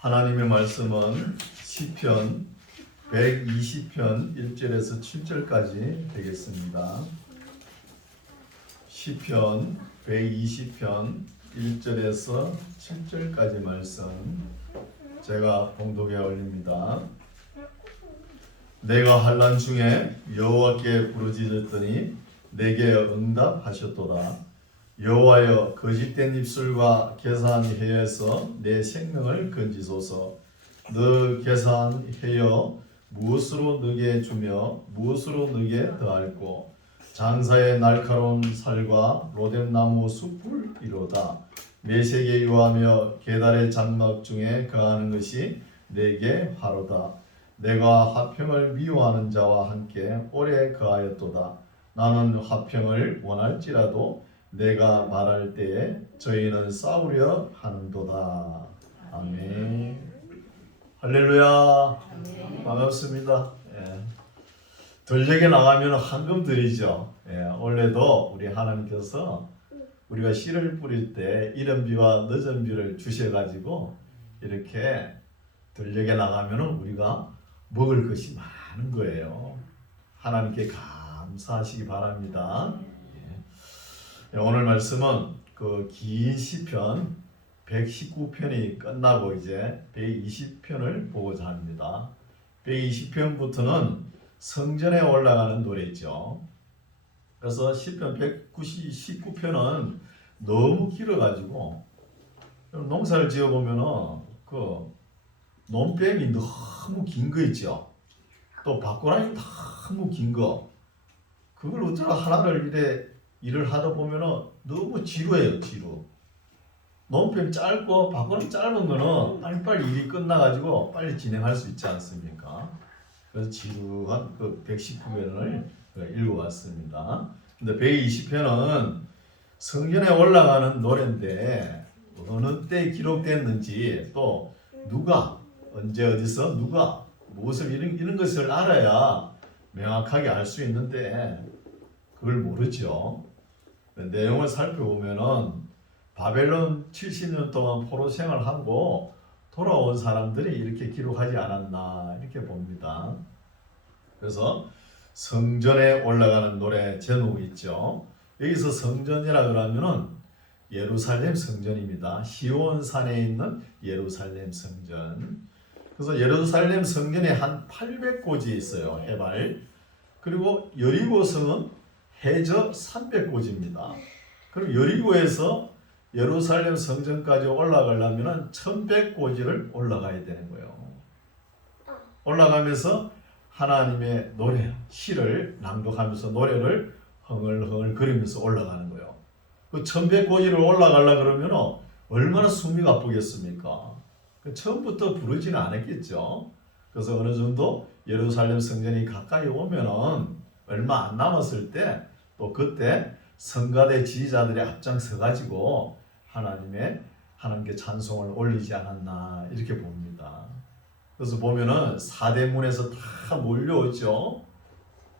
하나님의 말씀은 시편 120편 1절에서 7절까지 되겠습니다. 시편 120편 1절에서 7절까지 말씀 제가 봉독에 올립니다. 내가 환난 중에 여호와께 부르짖었더니 내게 응답하셨도다. 여호와여, 거짓된 입술과 계산 해에서 내 생명을 건지소서. 너 계산하여 무엇으로 너게 주며 무엇으로 너게 더할꼬. 장사의 날카로운 살과 로뎀나무 숯불이로다. 메색에 유하며 계달의 장막 중에 거하는 것이 내게 화로다. 내가 화평을 미워하는 자와 함께 오래 거하였도다. 나는 화평을 원할지라도 내가 말할 때에 저희는 싸우려 하는도다. 아멘. 할렐루야. 아멘. 반갑습니다. 들녘에 나가면 황금 들이죠. 원래도 우리 하나님께서 우리가 씨를 뿌릴 때 이른 비와 늦은 비를 주셔가지고 이렇게 들녘에 나가면 우리가 먹을 것이 많은 거예요. 하나님께 감사하시기 바랍니다. 오늘 말씀은 그 긴 시편 119편이 끝나고 이제 120편을 보고자 합니다. 120편부터는 성전에 올라가는 노래죠. 그래서 시편 119편은 너무 길어가지고 농사를 지어보면은 그 논뱀이 너무 긴 거 있죠. 또 밭고랑이 너무 긴 거. 그걸 어쩌다 하나를 이래 일을 하다 보면은 너무 지루해요, 지루. 논뱀 짧고 밭고랑 짧은 거는 빨리빨리 일이 끝나가지고 빨리 진행할 수 있지 않습니까? 그래서 지루한 그 119편을 읽어왔습니다. 근데 120편은 성전에 올라가는 노래인데 어느 때 기록됐는지 또 누가 언제 어디서 누가 무엇을 이런 것을 알아야 명확하게 알 수 있는데 그걸 모르죠. 내용을 살펴보면은 바벨론 70년 동안 포로 생활하고 돌아온 사람들이 이렇게 기록하지 않았나 이렇게 봅니다. 그래서 성전에 올라가는 노래 제목이 있죠. 여기서 성전이라 그러면은 예루살렘 성전입니다. 시온산에 있는 예루살렘 성전. 그래서 예루살렘 성전에 한 800고지 있어요. 해발. 그리고 여리고성은 해저 300고지입니다. 그럼 여리고에서 예루살렘 성전까지 올라가려면 1100고지를 올라가야 되는 거예요. 올라가면서 하나님의 노래, 시를 낭독하면서 노래를 흥얼흥얼 거리면서 올라가는 거예요. 그 1100고지를 올라가려고 그러면 얼마나 숨이 가쁘겠습니까? 처음부터 부르지는 않았겠죠. 그래서 어느 정도 예루살렘 성전이 가까이 오면은 얼마 안 남았을 때 또 그때 성가대 지휘자들이 앞장서 가지고 하나님께 찬송을 올리지 않았나 이렇게 봅니다. 그래서 보면은 사대문에서 다 몰려오죠.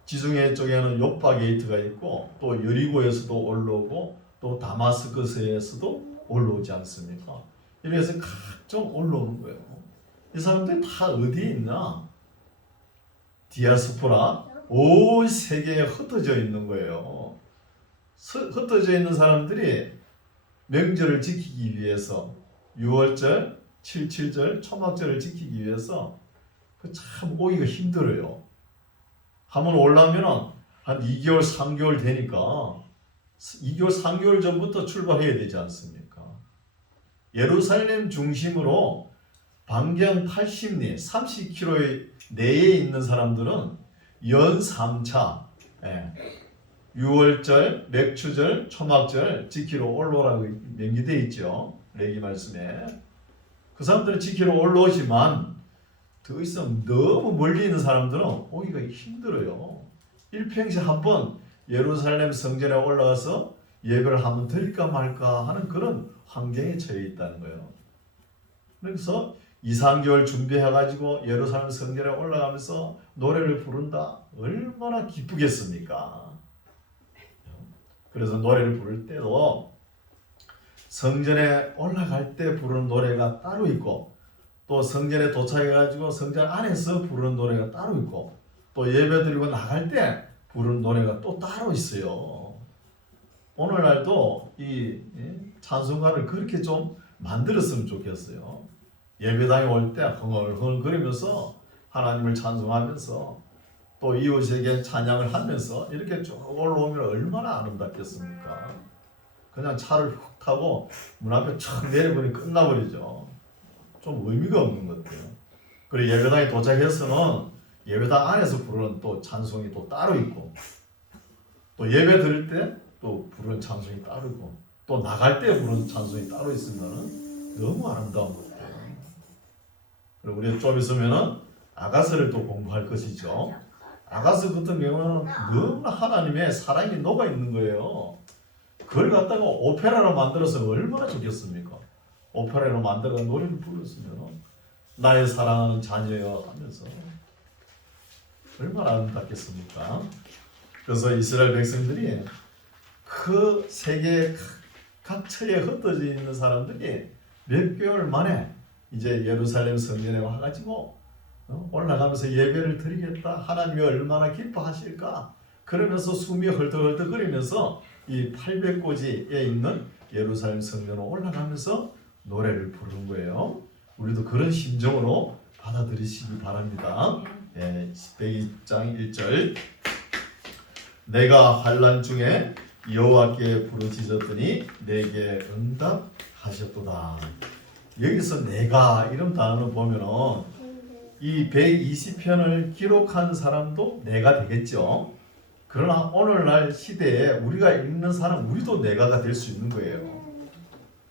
지중해 쪽에는 요파 게이트가 있고 또 여리고에서도 올라오고 또 다마스커스에서도 올라오지 않습니까? 이래서 각종 올라오는 거예요. 이 사람들이 다 어디에 있나? 디아스포라 온 세계에 흩어져 있는 거예요. 흩어져 있는 사람들이 명절을 지키기 위해서 6월절, 77절, 초막절을 지키기 위해서 참 오기가 힘들어요. 한번 올라오면 한 2개월, 3개월 되니까 2개월, 3개월 전부터 출발해야 되지 않습니까? 예루살렘 중심으로 반경 80리, 30km 내에 있는 사람들은 연 3차, 6월절, 맥추절, 초막절 지키러 올라오라고 명기되어 있죠. 레기 말씀에. 그 사람들은 지키러 올라오지만 더 이상 너무 멀리 있는 사람들은 오기가 힘들어요. 일평생 한번 예루살렘 성전에 올라가서 예배를 한번 드릴까 말까 하는 그런 환경에 처해 있다는 거예요. 그래서 2, 3개월 준비해가지고 예루살렘 성전에 올라가면서 노래를 부른다. 얼마나 기쁘겠습니까? 그래서 노래를 부를 때도 성전에 올라갈 때 부르는 노래가 따로 있고 또 성전에 도착해가지고 성전 안에서 부르는 노래가 따로 있고 또 예배드리고 나갈 때 부르는 노래가 또 따로 있어요. 오늘날도 이 찬송가를 그렇게 좀 만들었으면 좋겠어요. 예배당에 올 때 흥얼흥얼거리면서 하나님을 찬송하면서 또 이웃에게 찬양을 하면서 이렇게 쭉 올라오면 얼마나 아름답겠습니까? 그냥 차를 훅 타고 문 앞에 촥 내려보니 끝나버리죠. 좀 의미가 없는 것 같아요. 그리고 예배당에 도착해서는 예배당 안에서 부르는 또 찬송이 또 따로 있고 또 예배 드릴 때 또 부르는 찬송이 따로 있고 또 나갈 때 부르는 찬송이 따로 있으면 너무 아름다운 것 같아요. 그리고 우리 좀 있으면은 아가서를 또 공부할 것이죠. 아가서 같은 경우는 너무나 하나님의 사랑이 녹아 있는 거예요. 그걸 갖다가 오페라로 만들어서 얼마나 좋겠습니까? 오페라로 만들어 노래를 불렀으면 나의 사랑하는 자녀여 하면서 얼마나 아름답겠습니까? 그래서 이스라엘 백성들이 그 세계 각처에 흩어져 있는 사람들이 몇 개월 만에 이제 예루살렘 성전에 와가지고 올라가면서 예배를 드리겠다. 하나님이 얼마나 기뻐하실까? 그러면서 숨이 헐떡헐떡거리면서 이 800고지에 있는 예루살렘 성전으로 올라가면서 노래를 부르는 거예요. 우리도 그런 심정으로 받아들이시기 바랍니다. 102장 1절 내가 환난 중에 여호와께 부르짖었더니 내게 응답하셨도다. 여기서 내가 이런 단어를 보면은 이 120편을 기록한 사람도 내가 되겠죠. 그러나 오늘날 시대에 우리가 읽는 사람 우리도 내가가 될 수 있는 거예요.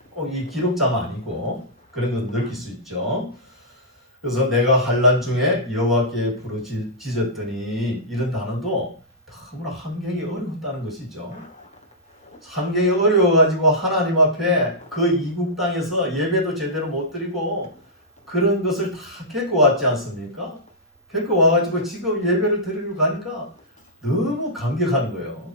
꼭 이 기록자만 아니고 그런 건 느낄 수 있죠. 그래서 내가 환난 중에 여호와께 부르짖었더니 이런 단어도 너무나 환경이 어려웠다는 것이죠. 환경이 어려워가지고 하나님 앞에 그 이국 땅에서 예배도 제대로 못 드리고 그런 것을 다 겪어왔지 않습니까? 겪어와가지고 지금 예배를 드리러 가니까 너무 감격하는 거예요.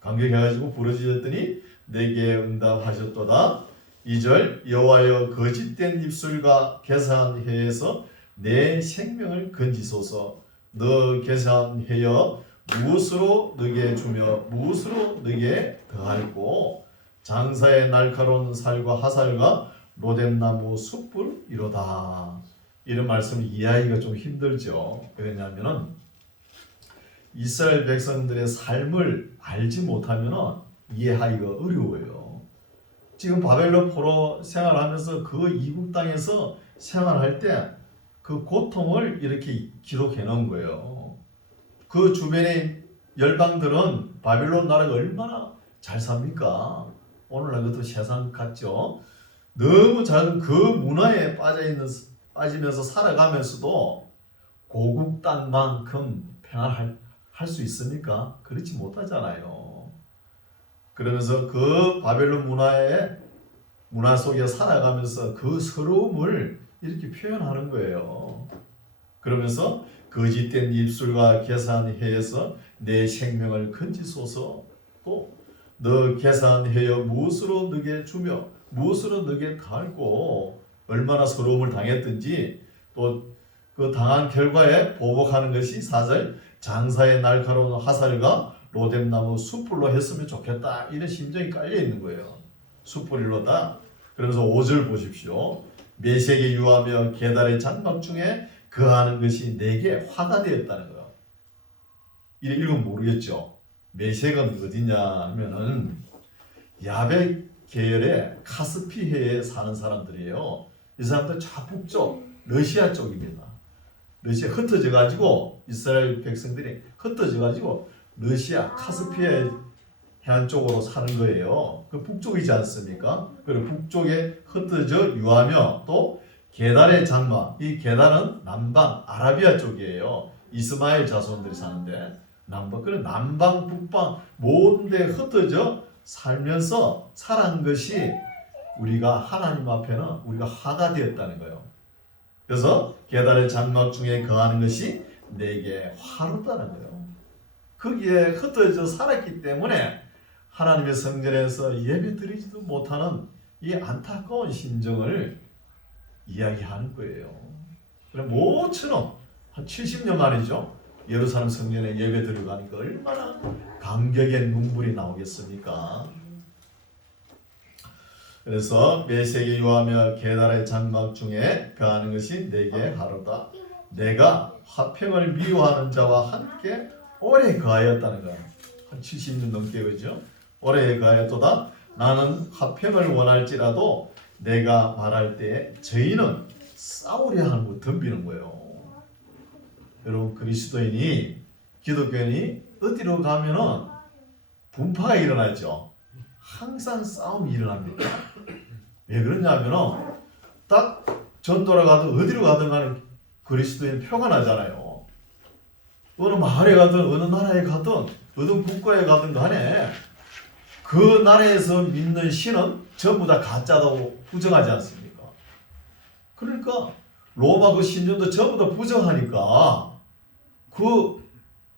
감격해가지고 부르짖었더니 내게 응답하셨도다. 2절 여호와여 거짓된 입술과 계산 해에서 내 생명을 건지소서. 너 계산하여 무엇으로 너게 주며 무엇으로 너게 더할고 장사의 날카로운 살과 화살과 로뎀나무 숯불 이로다. 이런 말씀을 이해하기가 좀 힘들죠. 왜냐하면 이스라엘 백성들의 삶을 알지 못하면 이해하기가 어려워요. 지금 바벨론 포로 생활하면서 그 이국 땅에서 생활할 때 그 고통을 이렇게 기록해 놓은 거예요. 그 주변의 열방들은 바벨론 나라가 얼마나 잘 삽니까? 오늘날 것도 세상 같죠. 너무 작은 그 문화에 빠지면서 살아가면서도 고국 땅만큼 평안할 수 있습니까? 그렇지 못하잖아요. 그러면서 그 바벨론 문화 속에 살아가면서 그 서러움을 이렇게 표현하는 거예요. 그러면서 거짓된 입술과 계산해서 내 생명을 건지소서. 또 너 계산하여 무엇으로 너게 주며 무엇으로 너게 달고 얼마나 서러움을 당했든지 또 그 당한 결과에 보복하는 것이 4절 장사의 날카로운 화살과 로뎀나무 숯불로 했으면 좋겠다. 이런 심정이 깔려 있는 거예요. 숯불이로다. 그러면서 5절 보십시오. 메색에 유하며 게달의 장막 중에 거하는 것이 내게 화가 되었다는 거예요. 이건 모르겠죠. 메색은 어디냐 하면은 야베 계열의 카스피해에 사는 사람들이에요. 이 사람들 좌북쪽 러시아 쪽입니다. 러시아 흩어져 가지고 이스라엘 백성들이 흩어져 가지고 러시아 카스피해 해안 쪽으로 사는 거예요. 그 북쪽이지 않습니까? 그리고 북쪽에 흩어져 유하며 또 게달의 장막, 이 게달은 남방 아라비아 쪽이에요. 이스마엘 자손들이 사는데 남방, 그래 남방 북방 모든 데 흩어져 살면서 살아간 것이 우리가 하나님 앞에는 우리가 화가 되었다는 거예요. 그래서 게달의 장막 중에 거하는 것이 내게 화롭다는 거예요. 거기에 흩어져 살았기 때문에 하나님의 성전에서 예배 드리지도 못하는 이 안타까운 심정을 이야기하는 거예요. 그럼 모처럼 한 70년 만이죠. 예루살렘 성전에 예배 들어가니까 얼마나 감격의 눈물이 나오겠습니까? 그래서 메세게 유하며 게다라의 장막 중에 거하는 것이 내게 하로다. 내가 화평을 미워하는 자와 함께 오래 거하였다는 거야. 한 70년 넘게 그죠? 오래 거하였도다. 나는 화평을 원할지라도 내가 말할 때 저희는 싸우려 하는 거 덤비는 거예요. 여러분 그리스도인이 기독교인이 어디로 가면은 분파가 일어나죠. 항상 싸움이 일어납니다. 왜 그러냐면은 딱 전도로 가든 어디로 가든 간에 그리스도인 표가 나잖아요. 어느 마을에 가든 어느 나라에 가든 어느 국가에 가든 간에 그 나라에서 믿는 신은 전부 다 가짜다고 부정하지 않습니까? 그러니까 로마 그 신전도 전부 다 부정하니까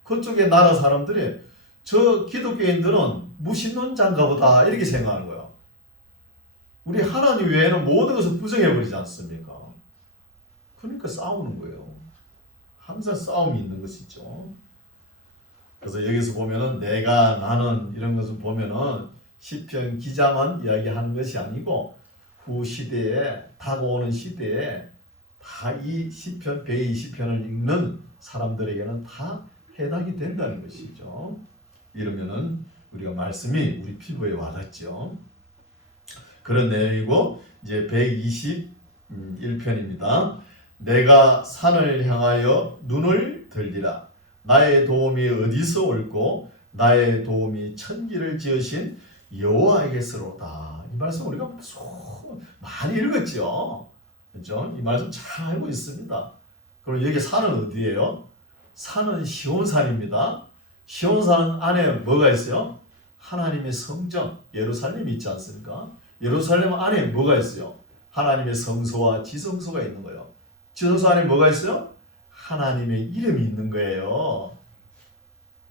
그쪽의 나라 사람들이 저 기독교인들은 무신론자인가 보다 이렇게 생각하는 거예요. 우리 하나님 외에는 모든 것을 부정해버리지 않습니까? 그러니까 싸우는 거예요. 항상 싸움이 있는 것이죠. 그래서 여기서 보면은 내가 나는 이런 것을 보면은 시편 기자만 이야기하는 것이 아니고 후 시대에 다가오는 시대에 다 이 시편 120편을 읽는 사람들에게는 다 해당이 된다는 것이죠. 이러면은 우리가 말씀이 우리 피부에 와닿죠. 그런 내용이고 이제 121편입니다. 내가 산을 향하여 눈을 들리라. 나의 도움이 어디서 올고 나의 도움이 천지를 지으신 여호와에게서로다. 이 말씀 우리가 많이 읽었죠. 그렇죠? 이 말씀 잘 알고 있습니다. 그럼 여기 산은 어디예요? 산은 시온산입니다. 시온산 안에 뭐가 있어요? 하나님의 성전 예루살렘이 있지 않습니까? 예루살렘 안에 뭐가 있어요? 하나님의 성소와 지성소가 있는 거예요. 지성소 안에 뭐가 있어요? 하나님의 이름이 있는 거예요.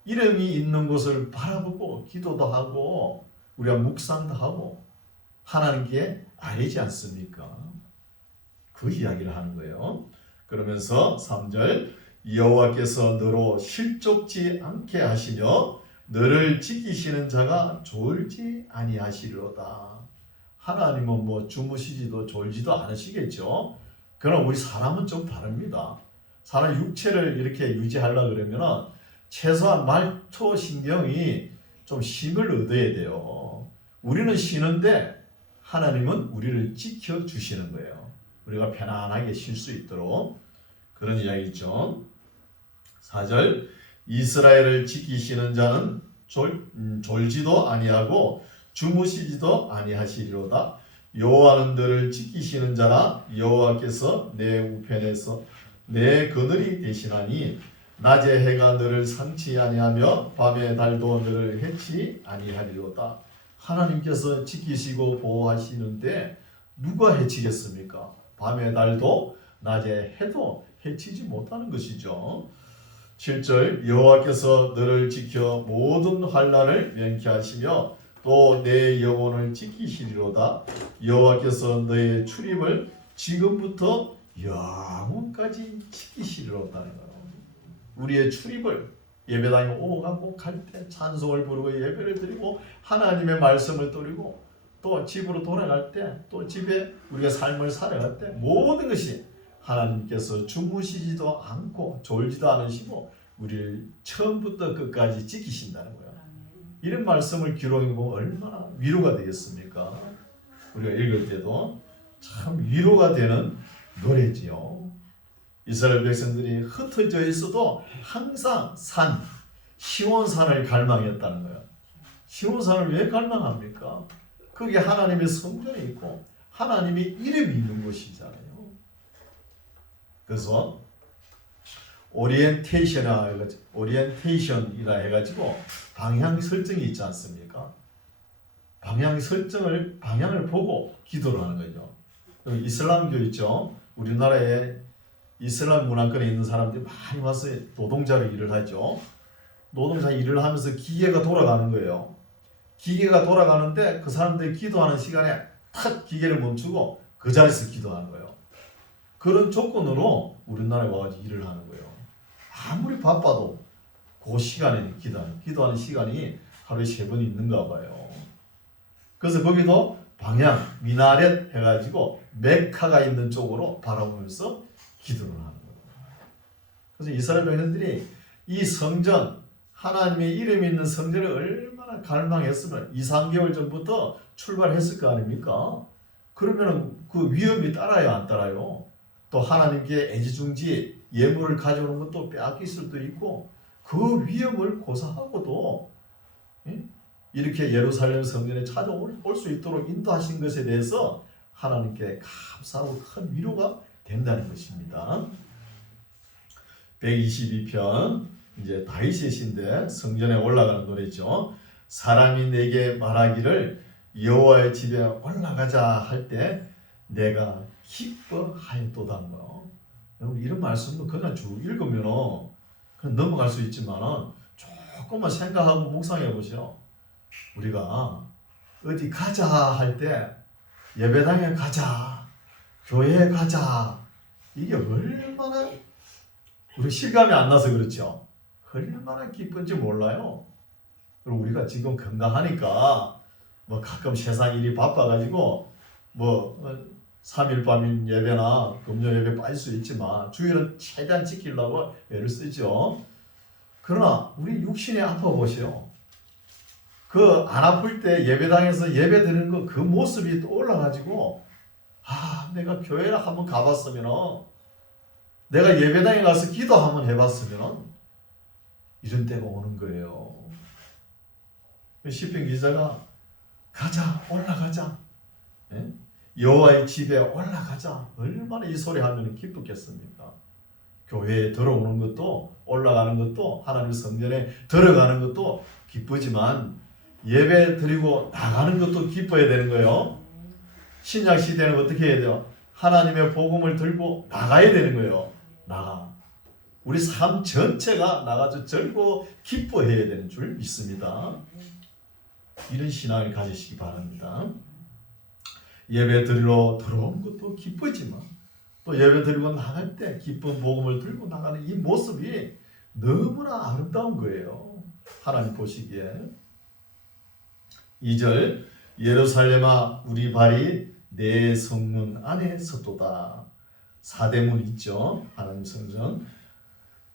이름이 있는 곳을 바라보고 기도도 하고 우리가 묵상도 하고 하나님께 아뢰지 않습니까? 그 이야기를 하는 거예요. 그러면서 3절 여호와께서 너로 실족지 않게 하시며 너를 지키시는 자가 졸지 아니하시리로다. 하나님은 뭐 주무시지도 졸지도 않으시겠죠. 그러나 우리 사람은 좀 다릅니다. 사람 육체를 이렇게 유지하려고 그러면 최소한 말초 신경이 좀 힘을 얻어야 돼요. 우리는 쉬는데 하나님은 우리를 지켜주시는 거예요. 우리가 편안하게 쉴 수 있도록 그런 이야기죠. 4절 이스라엘을 지키시는 자는 졸지도 아니하고 주무시지도 아니하시리로다. 여호와는 너를 지키시는 자라. 여호와께서 내 우편에서 내 그늘이 되시나니 낮에 해가 너를 상치 아니하며 밤에 달도 너를 해치 아니하리로다. 하나님께서 지키시고 보호하시는데 누가 해치겠습니까? 밤에 달도 낮에 해도 해치지 못하는 것이죠. 7절 여호와께서 너를 지켜 모든 환난을 면케하시며 또 내 영혼을 지키시리로다. 여호와께서 너의 출입을 지금부터 영원까지 지키시리로다는 거예요. 우리의 출입을 예배당에 오고 가고 갈 때 찬송을 부르고 예배를 드리고 하나님의 말씀을 드리고 또 집으로 돌아갈 때 또 집에 우리가 삶을 살아갈 때 모든 것이 하나님께서 주무시지도 않고 졸지도 않으시고 우리를 처음부터 끝까지 지키신다는 거예요. 이런 말씀을 기록해보면 얼마나 위로가 되겠습니까? 우리가 읽을 때도 참 위로가 되는 노래지요. 이스라엘 백성들이 흩어져 있어도 항상 시온산을 갈망했다는 거예요. 시온산을 왜 갈망합니까? 그게 하나님의 성전이 있고 하나님의 이름이 있는 곳이잖아요. 그래서 오리엔테이션이라 해가지고 방향 설정이 있지 않습니까? 방향을 보고 기도를 하는 거죠. 이슬람교 있죠. 우리나라에 이슬람 문화권에 있는 사람들이 많이 와서 노동자로 일을 하죠. 노동자 일을 하면서 기계가 돌아가는 거예요. 기계가 돌아가는데 그 사람들이 기도하는 시간에 탁 기계를 멈추고 그 자리에서 기도하는 거예요. 그런 조건으로 우리나라에 와가지고 일을 하는 거예요. 아무리 바빠도 그 시간에 기도하는 시간이 하루에 3번 있는가 봐요. 그래서 거기도 방향, 미나렛 해가지고 메카가 있는 쪽으로 바라보면서 기도를 하는 거예요. 그래서 이스라엘 백성들이 이 성전, 하나님의 이름이 있는 성전을 얼마나 갈망했으면 2, 3개월 전부터 출발했을 거 아닙니까? 그러면 그 위험이 따라요, 안 따라요? 또 하나님께 애지중지 예물을 가져오는 것도 빼앗길 수도 있고 그 위험을 고사하고도 이렇게 예루살렘 성전에 찾아올 수 있도록 인도하신 것에 대해서 하나님께 감사하고 큰 위로가 된다는 것입니다. 122편 이제 다윗의 시인데 성전에 올라가는 노래죠. 사람이 내게 말하기를 여호와의 집에 올라가자 할 때 내가 기뻐하였도다. 여러분 이런 말씀은 그냥 쭉 읽으면 그냥 넘어갈 수 있지만 조금만 생각하고 묵상해 보시오. 우리가 어디 가자 할 때 예배당에 가자, 교회에 가자, 이게 얼마나 우리 실감이 안 나서 그렇죠. 얼마나 기쁜지 몰라요. 그리고 우리가 지금 건강하니까 뭐 가끔 세상 일이 바빠가지고 뭐 3일 밤인 예배나 금요 예배 빠질 수 있지만 주일은 최대한 지키려고 애를 쓰죠. 그러나 우리 육신이 아파 보세요. 그 안 아플 때 예배당에서 예배 드리는 그 모습이 떠올라가지고 내가 교회를 한번 가봤으면, 내가 예배당에 가서 기도 한번 해봤으면 이런 때가 오는 거예요. 시편 기자가 가자, 올라가자, 여호와의 집에 올라가자, 얼마나 이 소리 하면 기쁘겠습니까? 교회에 들어오는 것도, 올라가는 것도, 하나님 성전에 들어가는 것도 기쁘지만 예배 드리고 나가는 것도 기뻐야 되는 거예요. 신약 시대는 어떻게 해야 돼요? 하나님의 복음을 들고 나가야 되는 거예요. 나가. 우리 삶 전체가 나가서 절고 기뻐해야 되는 줄 믿습니다. 이런 신앙을 가지시기 바랍니다. 예배 드리러 들어오는 것도 기쁘지만 또 예배 드리고 나갈 때 기쁜 복음을 들고 나가는 이 모습이 너무나 아름다운 거예요. 하나님 보시기에. 2절 예루살렘아 우리 발이 내 성문 안에 섰도다. 사대문 있죠. 하나님 성전.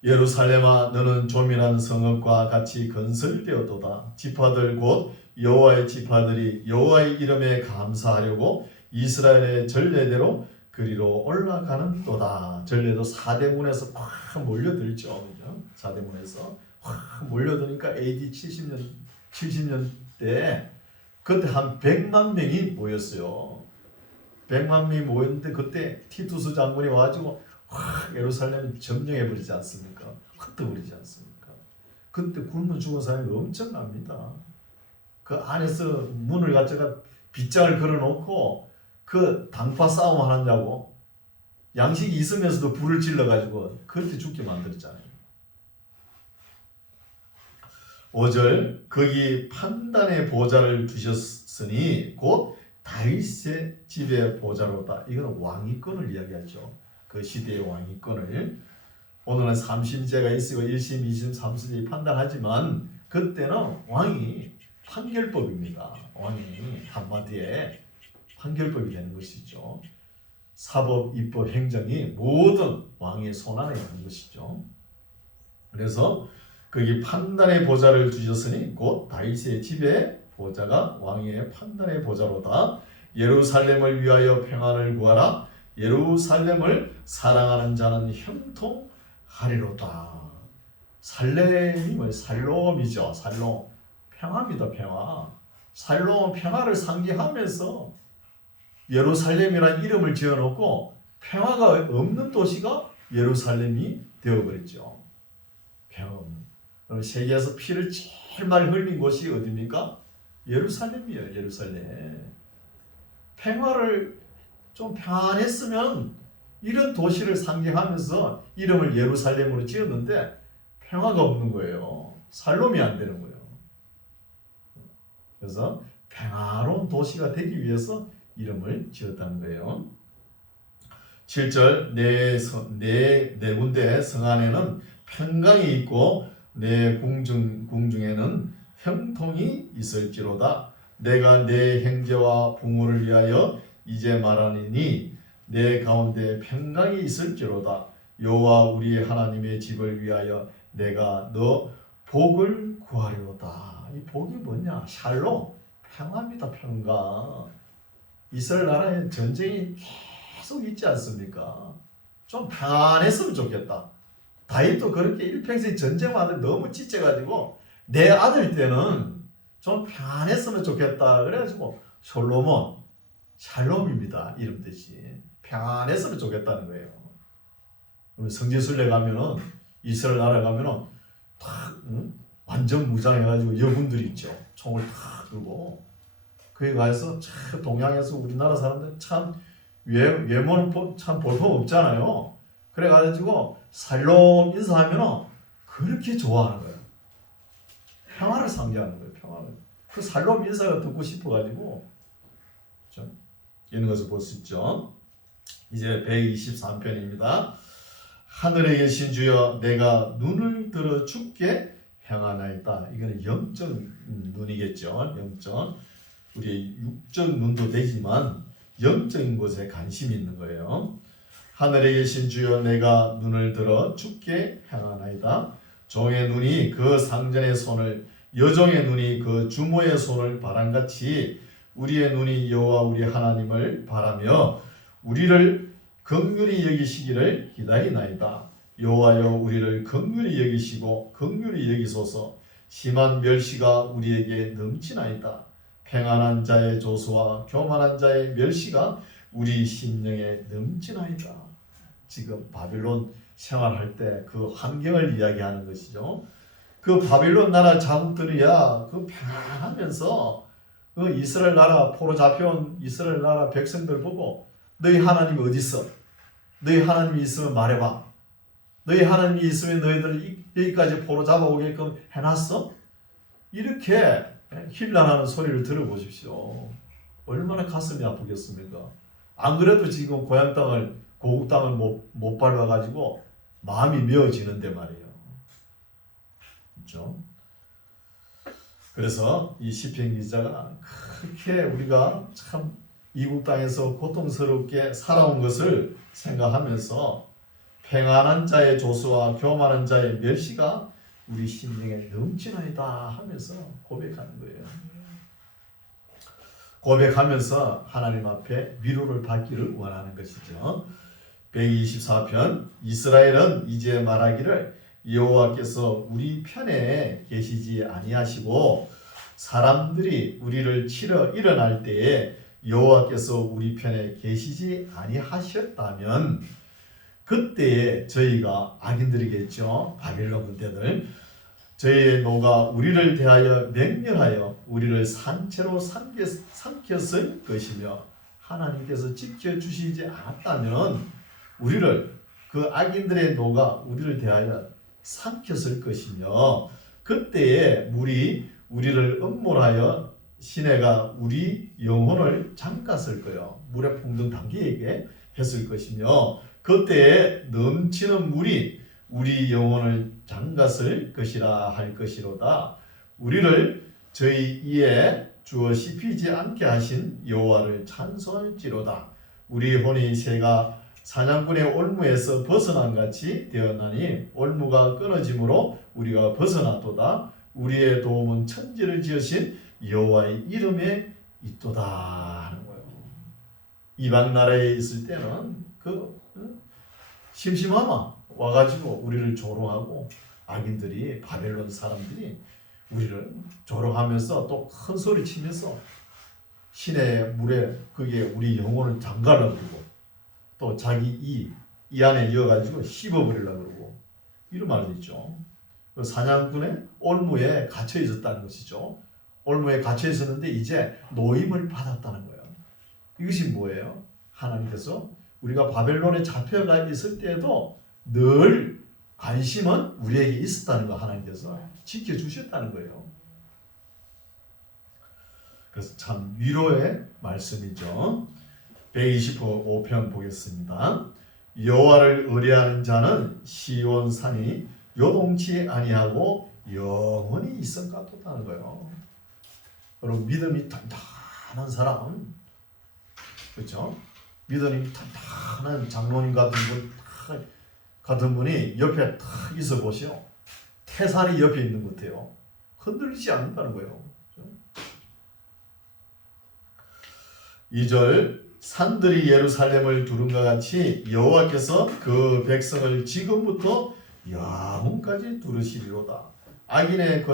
예루살렘아 너는 조민한 성읍과 같이 건설되었도다. 지파들 곧 여호와의 지파들이 여호와의 이름에 감사하려고 이스라엘의 전례대로 그리로 올라가는 도다. 전례도 사대문에서 확 몰려들죠. 그죠? 사대문에서 확 몰려드니까 AD 70년대 그때 한 100만 명이 모였어요. 100만 명이 모였는데 그때 티투스 장군이 와가지고 확 예루살렘을 점령해버리지 않습니까? 흩어버리지 않습니까? 그때 굶어 죽은 사람이 엄청납니다. 그 안에서 문을 갖다가 빗장을 걸어놓고 그 당파 싸움 하느냐고 양식이 있으면서도 불을 질러가지고 그렇게 죽게 만들었잖아요. 5절 거기 판단의 보좌를 두셨으니 곧 다윗의 집의 보좌로다. 이건 왕위권을 이야기하죠. 그 시대의 왕위권을. 오늘은 3심제가 있으고 1심, 2심, 3심이 판단하지만 그때는 왕이 판결법입니다. 왕이 한마디에 판결법이 되는 것이죠. 사법, 입법, 행정이 모든 왕의 손안에 있는 것이죠. 그래서 거기 판단의 보좌를 주셨으니 곧 다윗의 집에 보좌가 왕의 판단의 보좌로다. 예루살렘을 위하여 평안을 구하라. 예루살렘을 사랑하는 자는 형통하리로다. 살렘이 뭐예요? 살롬이죠. 살롬. 평화입니다. 평화. 살롬은 평화를 상징하면서 예루살렘이라는 이름을 지어놓고 평화가 없는 도시가 예루살렘이 되어버렸죠. 평화 없는. 그럼 세계에서 피를 제일 많이 흘린 곳이 어디입니까? 예루살렘이에요. 예루살렘. 평화를 좀 평안했으면 이런 도시를 상징하면서 이름을 예루살렘으로 지었는데 평화가 없는 거예요. 살롬이 안 되는 거예요. 그래서 평화로운 도시가 되기 위해서 이름을 지었다는 거예요. 7절 내 군대 성 안에는 평강이 있고 내 궁중에는 형통이 있을지로다. 내가 내 형제와 부모를 위하여 이제 말하느니 내 가운데 평강이 있을지로다. 여호와 우리 하나님의 집을 위하여 내가 너 복을 구하리로다. 이 복이 뭐냐? 샬롬, 평화입니다. 평강. 이스라엘 나라에 전쟁이 계속 있지 않습니까? 좀 평안했으면 좋겠다. 다윗도 그렇게 일평생 전쟁하다 너무 지쳐가지고 내 아들 때는 좀 평안했으면 좋겠다. 그래가지고 솔로몬, 샬롬입니다. 이름 뜻이. 평안했으면 좋겠다는 거예요. 성지순례 가면은 이스라엘 나라 가면은 탁 완전 무장해가지고 여군들이 있죠. 총을 탁 들고 거기 가서 참 동양에서 우리나라 사람들 참 외모는 참 볼품 없잖아요. 그래가지고 샬롬 인사하면은 그렇게 좋아하는 거예요. 평화를 상징하는 거예요. 평화를. 그 샬롬 인사가 듣고 싶어가지고 그렇죠? 이런 것을 볼 수 있죠. 이제 123편입니다. 하늘에 계신 주여 내가 눈을 들어 주께 향하나이다. 이거는 영적 눈이겠죠. 영적. 우리 육적 눈도 되지만 영적인 것에 관심이 있는 거예요. 하늘에 계신 주여 내가 눈을 들어 주께 향하나이다. 종의 눈이 그 상전의 손을 여종의 눈이 그 주모의 손을 바람같이 우리의 눈이 여호와 우리 하나님을 바라며 우리를 긍휼히 여기시기를 기다리나이다. 여호와여 우리를 긍휼히 여기시고 긍휼히 여기소서. 심한 멸시가 우리에게 넘치나이다. 평안한 자의 조소와 교만한 자의 멸시가 우리 심령에 넘치나이다. 지금 바빌론 생활할 때 그 환경을 이야기하는 것이죠. 그 바빌론 나라 자국들이야 그 평안하면서 그 이스라엘 나라 포로 잡혀온 이스라엘 나라 백성들 보고 너희 하나님이 어디 있어? 너희 하나님이 있으면 말해봐. 너희 하나님이 있으면 너희들 여기까지 포로 잡아오게끔 해놨어? 이렇게 힐난하는 소리를 들어보십시오. 얼마나 가슴이 아프겠습니까? 안 그래도 지금 고향 땅을 고국 땅을 못 밟아가지고 마음이 메어지는데 말이에요. 그렇죠? 그래서 이 시편 기자가 그렇게 우리가 참 이국 땅에서 고통스럽게 살아온 것을 생각하면서 평안한 자의 조수와 교만한 자의 멸시가 우리 심령에 넘치나이다 하면서 고백하는 거예요. 고백하면서 하나님 앞에 위로를 받기를 원하는 것이죠. 124편 이스라엘은 이제 말하기를 여호와께서 우리 편에 계시지 아니하시고 사람들이 우리를 치러 일어날 때에 여호와께서 우리 편에 계시지 아니하셨다면 그때에 저희가 악인들이겠죠. 바빌론 군대들 저희의 노가 우리를 대하여 맹렬하여 우리를 산채로 삼켰을 것이며 하나님께서 지켜주시지 않았다면 우리를 그 악인들의 노가 우리를 대하여 삼켰을 것이며 그때에 물이 우리를 음몰하여 시내가 우리 영혼을 잠갔을 거요. 물에 풍덩 담기게 했을 것이며 그때에 넘치는 물이 우리 영혼을 잠갔을 것이라 할 것이로다. 우리를 저희 이에 주어 씹히지 않게 하신 여호와를 찬송할지로다. 우리 혼이 새가 사냥꾼의 올무에서 벗어난 같이 되었나니 올무가 끊어짐으로 우리가 벗어났도다. 우리의 도움은 천지를 지으신 여호와의 이름에 있도다 하는 거예요. 이방 나라에 있을 때는 심심하마 와가지고 우리를 조롱하고 악인들이 바벨론 사람들이 우리를 조롱하면서 또 큰 소리 치면서 시내의 물에 그게 우리 영혼을 잠가려고 그러고 또 자기 이 안에 이어가지고 씹어버리려고 그러고 이런 말이 있죠. 그 사냥꾼의 올무에 갇혀 있었다는 것이죠. 올무에 갇혀 있었는데 이제 노임을 받았다는 거예요. 이것이 뭐예요? 하나님께서 우리가 바벨론에 잡혀가 있을 때에도 늘 관심은 우리에게 있었다는 거 하나님께서 지켜주셨다는 거예요. 그래서 참 위로의 말씀이죠. 125편 보겠습니다. 여호와를 의뢰하는 자는 시온 산이 요동치 아니하고 영원히 있을 것 같다는 거예요. 여러분 믿음이 단단한 사람, 그렇죠? 믿음이 단단한 장로님 같은 분이 옆에 탁 있어 보시오. 태살이 옆에 있는 것 같아요. 흔들리지 않는다는 거예요. 2절 산들이 예루살렘을 두른과 같이 여호와께서 그 백성을 지금부터 영원까지 두르시리로다. 악인의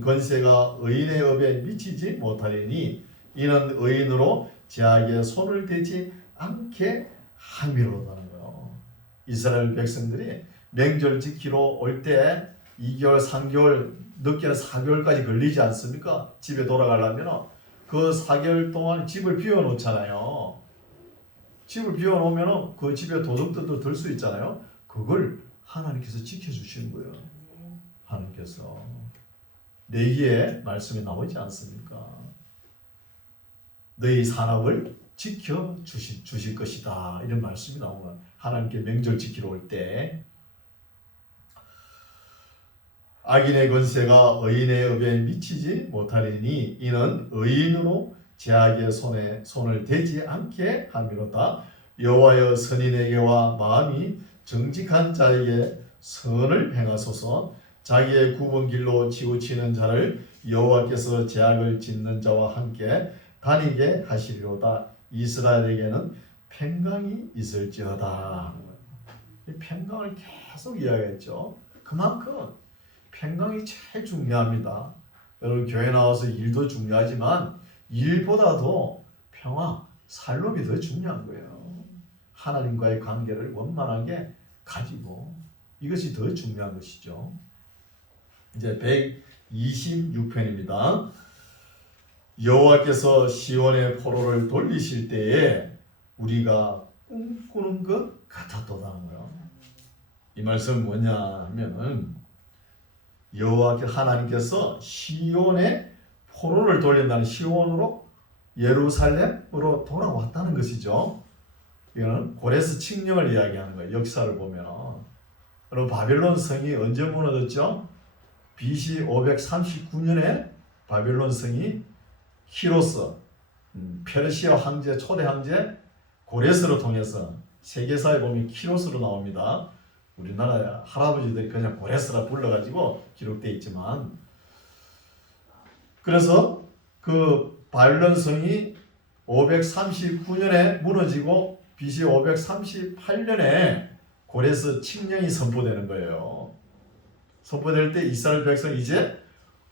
권세가 의인의 업에 미치지 못하리니 이는 의인으로 제약에 손을 대지 않게 함이로다는 거예요. 이스라엘 백성들이 맹절 지키러 올 때 2개월, 3개월, 늦게는 4개월까지 걸리지 않습니까? 집에 돌아가려면 그 4개월 동안 집을 비워놓잖아요. 집을 비워놓으면 그 집에 도둑들도 들 수 있잖아요. 그걸 하나님께서 지켜주시는 거예요. 하나님께서 레위기의 말씀이 나오지 않습니까? 너희 산업을 지켜주실 것이다. 이런 말씀이 나오면 하나님께 명절 지키러 올 때 악인의 권세가 의인의 업에 미치지 못하리니 이는 의인으로 제약의 손을 대지 않게 함이로다. 여호와여 선인에게와 마음이 정직한 자에게 선을 행하소서. 자기의 굽은 길로 치우치는 자를 여호와께서 제약을 짓는 자와 함께 다니게 하시리로다. 이스라엘에게는 평강이 있을지어다. 평강을 계속 이야기했죠. 그만큼 평강이 제일 중요합니다. 여러분 교회 나와서 일도 중요하지만 일보다도 평화, 살롬이 더 중요한 거예요. 하나님과의 관계를 원만하게 가지고 이것이 더 중요한 것이죠. 이제 126편입니다. 여호와께서 시온의 포로를 돌리실 때에 우리가 꿈꾸는 것 같았도다는 거예요. 이 말씀은 뭐냐 하면은 여호와께서 하나님께서 시온의 포로를 돌린다는 시온으로 예루살렘으로 돌아왔다는 것이죠. 이거는 고레스 칙령을 이야기하는 거예요. 역사를 보면. 그럼 바벨론 성이 언제 무너졌죠? BC 539년에 바벨론 성이 키로스, 페르시아 황제, 초대 황제 고레스를 통해서 세계사에 보면 키로스로 나옵니다. 우리나라 할아버지들이 그냥 고레스라 불러가지고 기록되어 있지만, 그래서 그 바벨론 성이 539년에 무너지고 BC 538년에 고레스 칙령이 선포되는 거예요. 선포될 때 이스라엘 백성이 이제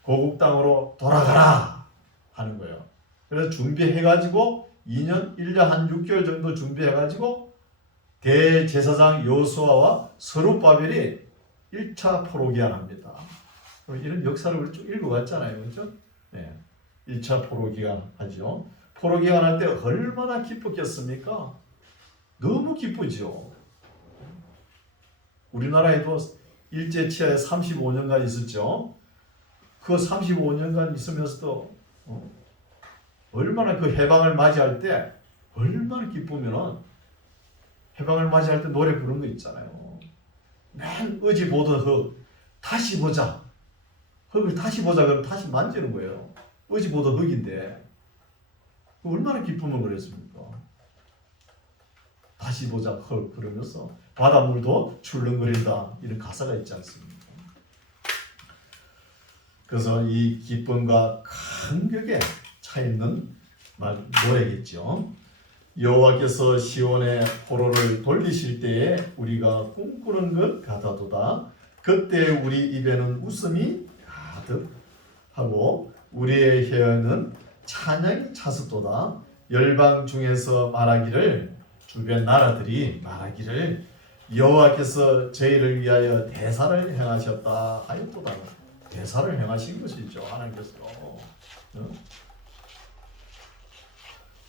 고국 땅으로 돌아가라 하는 거예요. 그래서 준비해가지고 1년 한 6개월 정도 준비해가지고 대제사장 여호수아와 스룹바벨이 1차 포로기한합니다. 이런 역사를 우리 쭉 읽어봤잖아요. 그렇죠? 네. 1차 포로기한 하죠. 포로기한 할 때 얼마나 기뻤겠습니까? 너무 기쁘죠. 우리나라에도 일제치하에 35년간 있었죠. 그 35년간 있으면서도 얼마나 그 해방을 맞이할 때 얼마나 기쁘면은 해방을 맞이할 때 노래 부르는 거 있잖아요. 맨 어제 보던 흙 다시 보자. 흙을 다시 보자 그러면 다시 만지는 거예요. 어제 보던 흙인데 얼마나 기쁘면 그랬습니까? 다시 보자 흙 그러면서 바닷물도 출렁거린다 이런 가사가 있지 않습니까? 그래서 이 기쁨과 간격에 차 있는 노래겠죠. 여호와께서 시온의 포로를 돌리실 때에 우리가 꿈꾸는 것 같아도다. 그때 우리 입에는 웃음이 가득하고 우리의 혀에는 찬양이 차섰도다. 열방 중에서 말하기를, 주변 나라들이 말하기를 여호와께서 저희를 위하여 대사를 행하셨다 하였도다. 대사를 행하신 것이죠. 하나님께서.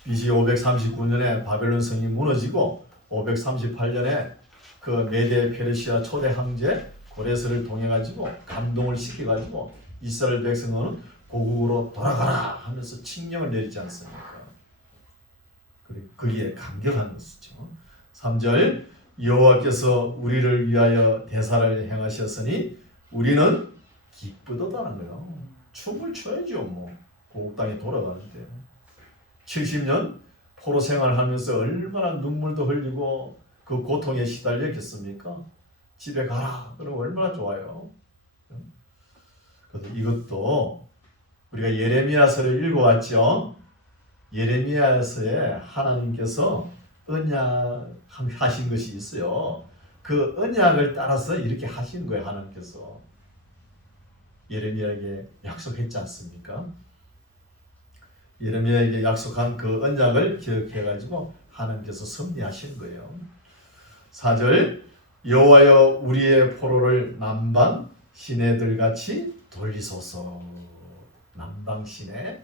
BC 539년에 바벨론 성이 무너지고 538년에 그 메데 페르시아 초대 황제 고레스를 통해 가지고 감동을 시켜 가지고 이스라엘 백성은 고국으로 돌아가라 하면서 칙령을 내리지 않습니까? 거기에 감격하는 것이죠. 3절 여호와께서 우리를 위하여 대사를 행하셨으니 우리는 기쁘도다는 거예요. 춤을 춰야죠. 뭐 고국 땅에 돌아가는데 70년 포로 생활하면서 얼마나 눈물도 흘리고 그 고통에 시달렸겠습니까? 집에 가라 그러면 얼마나 좋아요. 그래서 이것도 우리가 예레미야서를 읽어왔죠. 예레미야서에 하나님께서 언약하신 것이 있어요. 그 언약을 따라서 이렇게 하시는 거예요. 하나님께서 예레미야에게 약속했지 않습니까? 예레미야에게 약속한 그 언약을 기억해가지고 하나님께서 섭리하시는 거예요. 4절 여호와여 우리의 포로를 남방 시내들같이 돌리소서. 남방 시내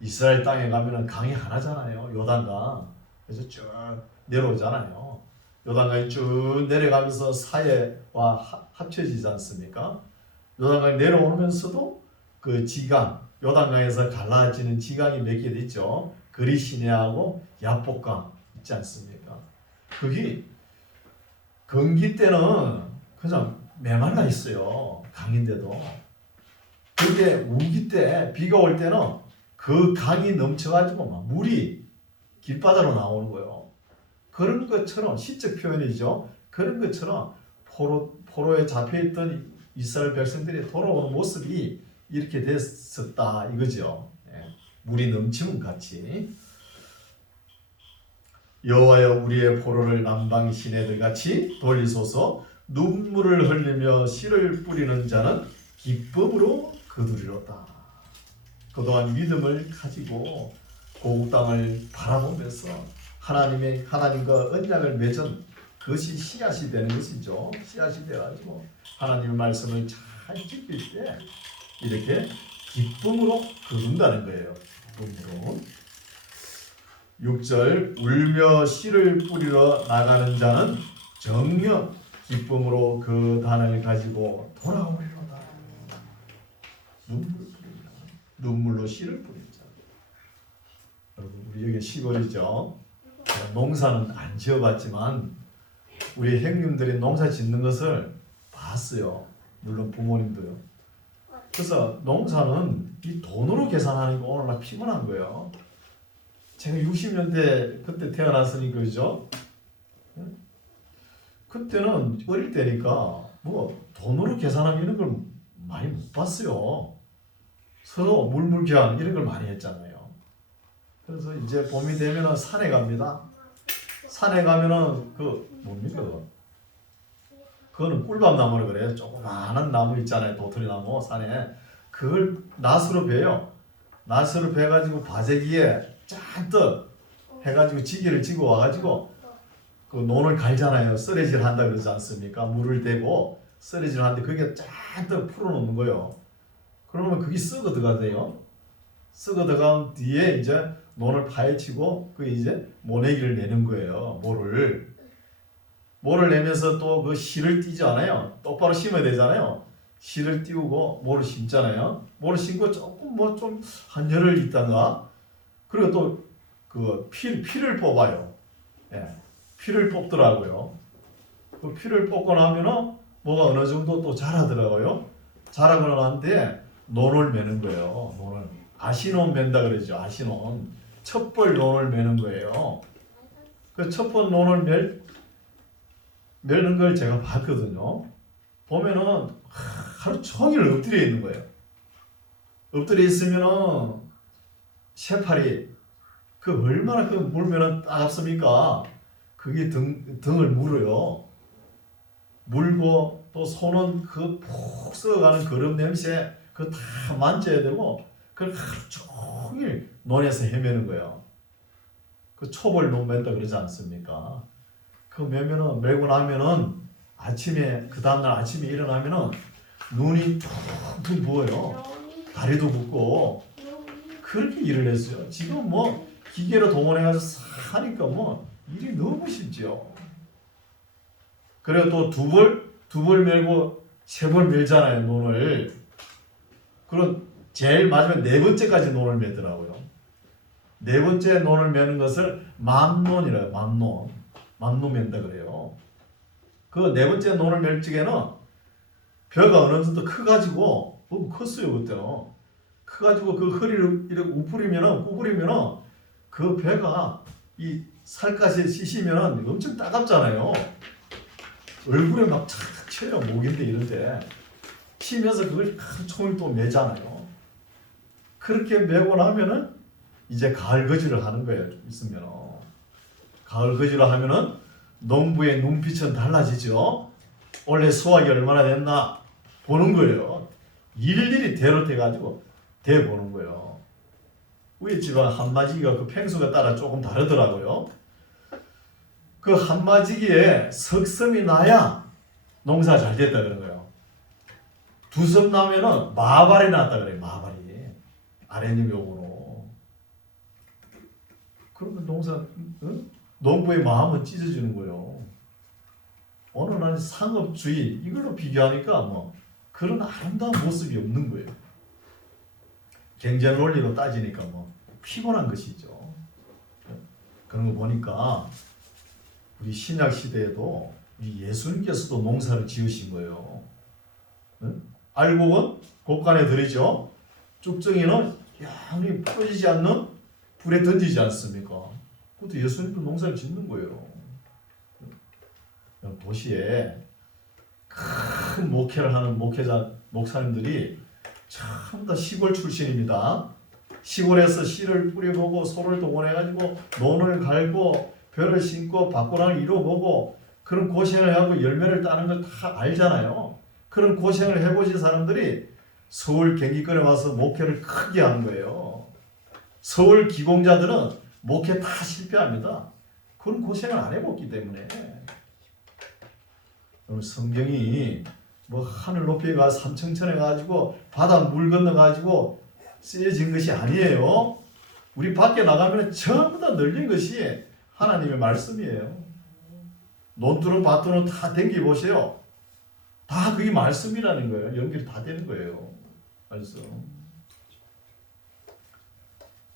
이스라엘 땅에 가면은 강이 하나잖아요. 요단강. 그래서 쭉 내려오잖아요. 요단강이 쭉 내려가면서 사해와 합쳐지지 않습니까? 요단강이 내려오면서도 그 지강, 요단강에서 갈라지는 지강이 몇 개 있죠. 그리 시내하고 야복강 있지 않습니까? 거기 건기 때는 그냥 메말라 있어요. 강인데도. 그게 우기 때 비가 올 때는 그 강이 넘쳐가지고 막 물이 길바다로 나오는 거예요. 그런 것처럼 시적 표현이죠. 그런 것처럼 포로에 잡혀있던 이스라엘 백성들이 돌아오는 모습이 이렇게 됐었다 이거죠. 물이 넘치는 같이. 여호와여 우리의 포로를 남방 시내들 같이 돌리소서. 눈물을 흘리며 씨를 뿌리는 자는 기쁨으로 거두리로다. 그동안 믿음을 가지고 고국 땅을 바라보면서 하나님과 언약을 맺은 그것이 씨앗이 되는 것이죠. 씨앗이 되어가지고 하나님의 말씀을 잘 지킬 때 이렇게 기쁨으로 거둔다는 거예요. 기쁨으로. 6절 울며 씨를 뿌리러 나가는 자는 정녕 기쁨으로 그 단을 가지고 돌아오리로다. 눈물로 씨를 뿌리는 자. 여러분 우리 여기 시골이죠. 농사는 안 지어봤지만 우리 형님들이 농사 짓는 것을 봤어요. 물론 부모님도요. 그래서 농사는 이 돈으로 계산하는 거 오늘 나 피곤한 거예요. 제가 60년대 그때 태어났으니 그죠? 그때는 어릴 때니까 뭐 돈으로 계산하는 이런 걸 많이 못 봤어요. 서로 물물교환 이런 걸 많이 했잖아요. 그래서 이제 봄이 되면은 산에 갑니다. 산에 가면은 뭡니까? 그거는 꿀밤나무라 그래요. 조그마한 나무 있잖아요. 도토리 나무 산에. 그걸 낫으로 베요. 낫으로 베가지고 바제기에 잔뜩 해가지고 지게를 지고 와가지고 그 논을 갈잖아요. 썰어질 한다 그러지 않습니까? 물을 대고 썰어질 하는데 그게 잔뜩 풀어놓는 거예요. 그러면 그게 썩어 들어가대요. 썩어 들어간 뒤에 이제 논을 파헤치고 그 이제 모내기를 내는 거예요. 모를 내면서 또 그 실을 띄지 않아요. 똑바로 심어야 되잖아요. 실을 띄우고 모를 심잖아요. 모를 심고 조금 뭐 좀 한 열흘 있다가 그리고 또 그 피를 뽑아요. 예, 피를 뽑더라고요. 그 피를 뽑고 나면은 뭐가 어느 정도 또 자라더라고요. 자라고 나는데 논을 매는 거예요. 논을 아시논 맨다 그러죠. 아시논 첩벌 논을 매는 거예요. 그 첩벌 논을 매는 걸 제가 봤거든요. 보면은 하루 종일 엎드려 있는 거예요. 엎드려 있으면은 새파리 그 얼마나 그 물면은 따갑습니까? 그게 등을 물어요. 물고 또 손은 그 푹 썩어가는 거름 냄새 그거 다 만져야 되고 그걸 하루 종일 논에서 헤매는 거예요. 그 초벌 논 맨다 그러지 않습니까? 그 메고 나면은 아침에 그 다음날 아침에 일어나면은 눈이 퉁퉁 부어요. 다리도 붓고 그렇게 일을 했어요. 지금 뭐 기계로 동원해가지고 하니까 뭐 일이 너무 쉽죠. 그리고 또 두 벌 밀고 세 벌 밀잖아요, 논을. 그럼 제일 마지막 네 번째까지 논을 매더라고요. 네 번째 논을 매는 것을 맘논이래요. 맘논 맨다 그래요. 그 네 번째 논을 맬 적에는 벼가 어느 정도 커가지고 컸어요 그때는. 커가지고 그 허리를 이렇게 구부리면은 그 벼가 이 살갗에 씻으면 엄청 따갑잖아요. 얼굴에 막 착착 쳐요. 목인데 이런데 치면서 그걸 큰 총을 또 매잖아요. 그렇게 매고 나면은 이제 가을 거지를 하는 거예요. 좀 있으면 가을 거지를 하면은 농부의 눈빛은 달라지죠. 원래 수확이 얼마나 됐나 보는 거예요. 일일이 대로돼가지고 대보는 거예요. 우리 집안 한마지기가 그 팽수가 따라 조금 다르더라고요. 그 한마지기에 석섬이 나야 농사 잘 됐다 그런 거예요. 두 섬 나면은 마발이 났다 그래요. 마발이 아랫님용으로. 그러면 농부의 마음은 찢어지는 거예요. 어느 날 상업주의 이걸로 비교하니까 뭐 그런 아름다운 모습이 없는 거예요. 경제 논리로 따지니까 뭐 피곤한 것이죠. 그런 거 보니까 우리 신약 시대에도 우리 예수님께서도 농사를 지으신 거예요. 알곡은 곡간에 들이죠. 쭉정이는 영원히 풀어지지 않는 불에 던지지 않습니까? 그것도 예수님도 농사를 짓는 거예요. 도시에 큰 목회를 하는 목사님들이 전부 다 시골 출신입니다. 시골에서 씨를 뿌려보고 소를 동원해가지고 논을 갈고 벼를 심고 밭고랑을 이뤄보고 그런 고생을 하고 열매를 따는 걸 다 알잖아요. 그런 고생을 해보신 사람들이 서울 경기권에 와서 목회를 크게 하는 거예요. 서울 기공자들은 목회 다 실패합니다. 그런 고생을 안 해봤기 때문에. 성경이 뭐 하늘 높이에 가 삼청천에 가지고 바다 물 건너 가지고 쓰여진 것이 아니에요. 우리 밖에 나가면 전부 다 널린 것이 하나님의 말씀이에요. 논두렁 밭두렁 다 댕겨 보세요. 다 그게 말씀이라는 거예요. 연결이 다 되는 거예요. 말씀.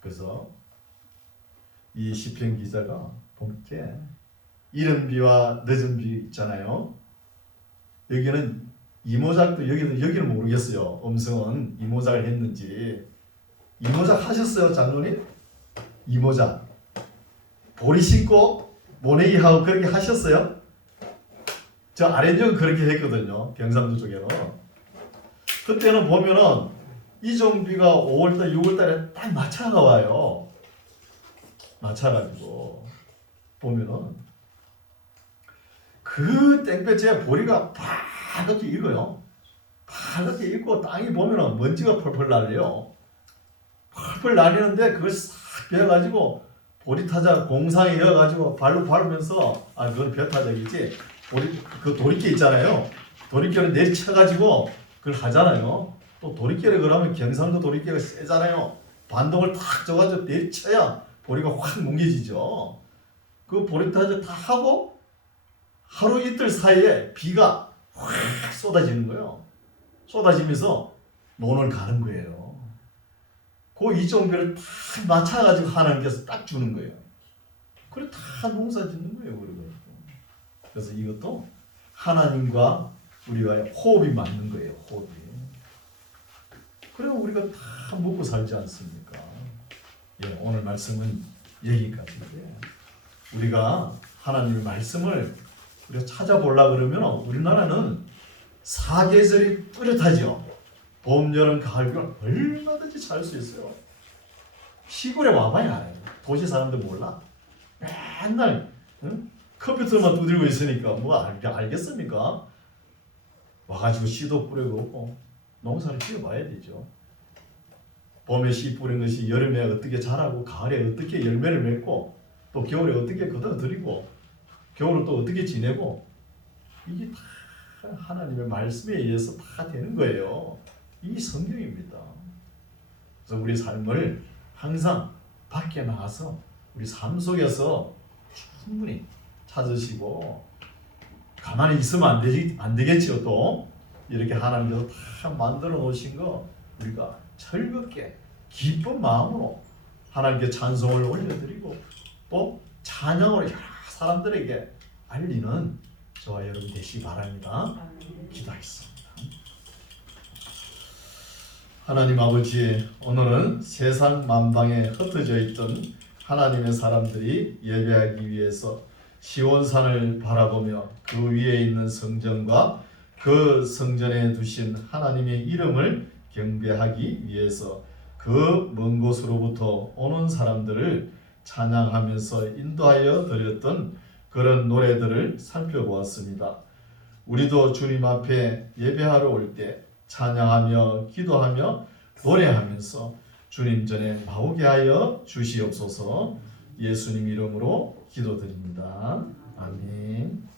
그래서 이 시편 기자가 본게 이른 비와 늦은 비 있잖아요. 여기는 이모작도 여기는 모르겠어요. 음성은 이모작을 했는지. 이모작 하셨어요, 장로님? 이모작. 보리 심고 모내기 하고 그렇게 하셨어요? 저 아랫역은 그렇게 했거든요. 경상도 쪽에는. 그때는 보면은 이종비가 5월달, 6월달에 딱 마차가 와요. 마차가지고 보면은 그 땡볕에 보리가 파랗게 익어요. 파랗게 익고 땅이 보면은 먼지가 펄펄 날려요. 펄펄 날리는데 그걸 싹 베어가지고 보리타자 공상에 넣어가지고 발로 밟으면서 그건 벼타작이지. 그 도리깨 있잖아요. 도리깨를 내려쳐가지고 그걸 하잖아요. 또 도리깨를 그러면 경상도 도리깨가 세잖아요. 반동을 탁 줘가지고 내려쳐야 보리가 확 뭉개지죠. 그 보리타자 다 하고 하루 이틀 사이에 비가 확 쏟아지는 거예요. 쏟아지면서 논을 가는 거예요. 그 이종별을 다 맞춰가지고 하나님께서 딱 주는 거예요. 그래 다 농사 짓는 거예요. 그래서 이것도 하나님과 우리가 호흡이 맞는 거예요. 호흡이. 그래 우리가 다 먹고 살지 않습니까? 예, 오늘 말씀은 여기까지인데 우리가 하나님의 말씀을 우리가 찾아보려고 그러면 우리나라는 사계절이 뚜렷하죠. 봄, 여름, 가을, 겨울 얼마든지 살 수 있어요. 시골에 와봐야 알아요. 도시 사람들 몰라. 맨날 컴퓨터만 두들고 있으니까 뭐 알겠습니까? 와가지고 씨도 뿌려보고 농사를 지어봐야 되죠. 봄에 씨 뿌린 것이 여름에 어떻게 자라고 가을에 어떻게 열매를 맺고 또 겨울에 어떻게 걷어들이고 겨울을 또 어떻게 지내고 이게 다 하나님의 말씀에 의해서 다 되는 거예요. 이 성경입니다. 그래서 우리 삶을 항상 밖에 나가서 우리 삶 속에서 충분히 찾으시고 가만히 있으면 안 되겠지요. 또 이렇게 하나님께서 다 만들어 놓으신 거 우리가 즐겁게 기쁜 마음으로 하나님께 찬송을 올려드리고 또 찬양을 여러 사람들에게 알리는 저와 여러분 되시기 바랍니다. 기도하겠습니다. 하나님 아버지, 오늘은 세상 만방에 흩어져 있던 하나님의 사람들이 예배하기 위해서 시온산을 바라보며 그 위에 있는 성전과 그 성전에 두신 하나님의 이름을 경배하기 위해서 그 먼 곳으로부터 오는 사람들을 찬양하면서 인도하여 드렸던 그런 노래들을 살펴보았습니다. 우리도 주님 앞에 예배하러 올 때 찬양하며 기도하며 노래하면서 주님 전에 나오게 하여 주시옵소서. 예수님 이름으로 기도드립니다. 아멘.